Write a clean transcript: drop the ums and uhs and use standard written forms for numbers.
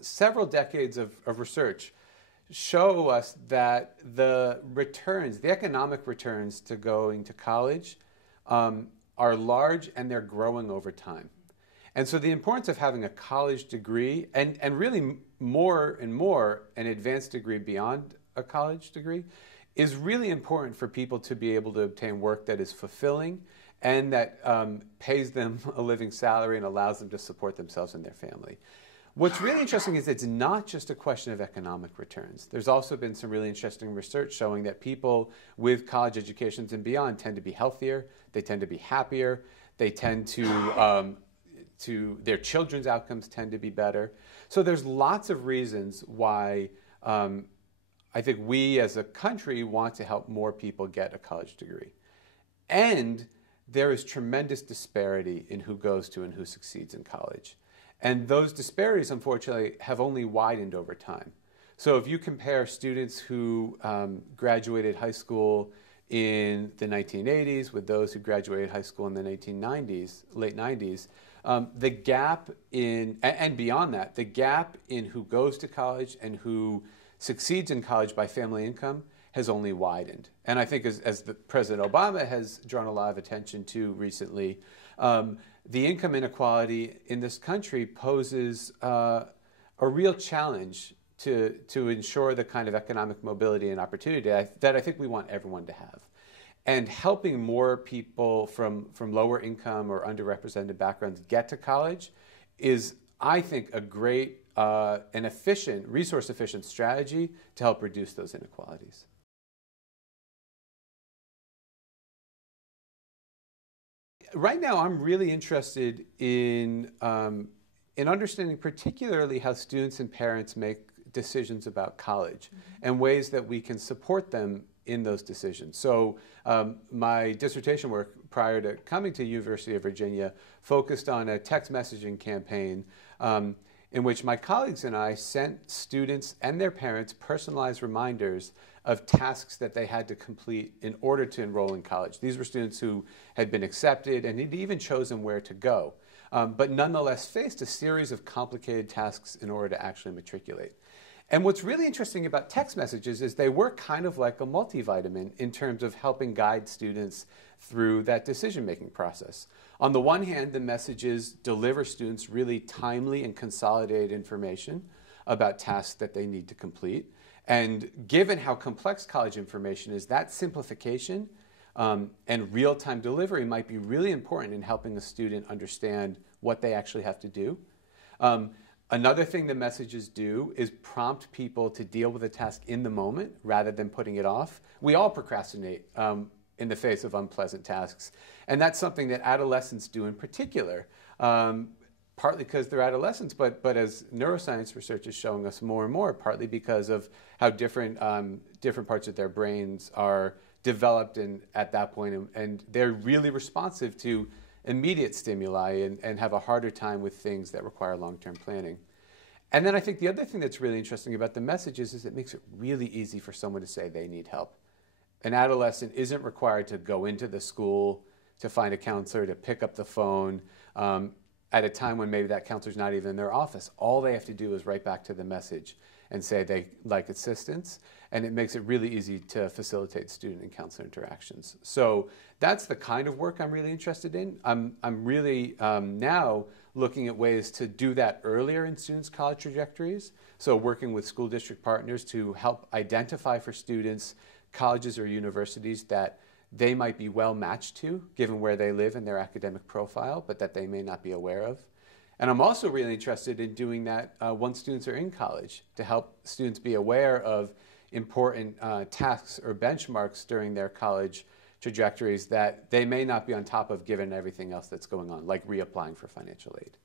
several decades of research show us that the returns, the economic returns to going to college are large and they're growing over time. And so the importance of having a college degree and really more and more an advanced degree beyond a college degree is really important for people to be able to obtain work that is fulfilling and that pays them a living salary and allows them to support themselves and their family. What's really interesting is it's not just a question of economic returns. There's also been some really interesting research showing that people with college educations and beyond tend to be healthier, they tend to be happier, they tend to their children's outcomes tend to be better. So there's lots of reasons why I think we as a country want to help more people get a college degree. And there is tremendous disparity in who goes to and who succeeds in college. And those disparities, unfortunately, have only widened over time. So if you compare students who graduated high school in the 1980s with those who graduated high school in the 1990s, late 90s, the gap in, and beyond that, the gap in who goes to college and who succeeds in college by family income has only widened. And I think as President Obama has drawn a lot of attention to recently, the income inequality in this country poses a real challenge to ensure the kind of economic mobility and opportunity that I think we want everyone to have. And helping more people from lower income or underrepresented backgrounds get to college is, I think, a great and efficient, resource-efficient strategy to help reduce those inequalities. Right now, I'm really interested in understanding particularly how students and parents make decisions about college and ways that we can support them in those decisions. So my dissertation work prior to coming to University of Virginia focused on a text messaging campaign in which my colleagues and I sent students and their parents personalized reminders of tasks that they had to complete in order to enroll in college. These were students who had been accepted and had even chosen where to go, but nonetheless faced a series of complicated tasks in order to actually matriculate. And what's really interesting about text messages is they work kind of like a multivitamin in terms of helping guide students through that decision-making process. On the one hand, the messages deliver students really timely and consolidated information about tasks that they need to complete. And given how complex college information is, that simplification and real-time delivery might be really important in helping a student understand what they actually have to do. Another thing the messages do is prompt people to deal with a task in the moment rather than putting it off. We all procrastinate in the face of unpleasant tasks, and that's something that adolescents do in particular, partly because they're adolescents, but as neuroscience research is showing us more and more, partly because of how different parts of their brains are developed at that point, and they're really responsive to immediate stimuli and have a harder time with things that require long-term planning. And then I think the other thing that's really interesting about the messages is it makes it really easy for someone to say they need help. An adolescent isn't required to go into the school to find a counselor, to pick up the phone at a time when maybe that counselor's not even in their office. All they have to do is write back to the message and say they like assistance, and it makes it really easy to facilitate student and counselor interactions. So that's the kind of work I'm really interested in. I'm really now looking at ways to do that earlier in students' college trajectories. So working with school district partners to help identify for students colleges or universities that they might be well matched to, given where they live in their academic profile, but that they may not be aware of. And I'm also really interested in doing that once students are in college, to help students be aware of important tasks or benchmarks during their college trajectories that they may not be on top of given everything else that's going on, like reapplying for financial aid.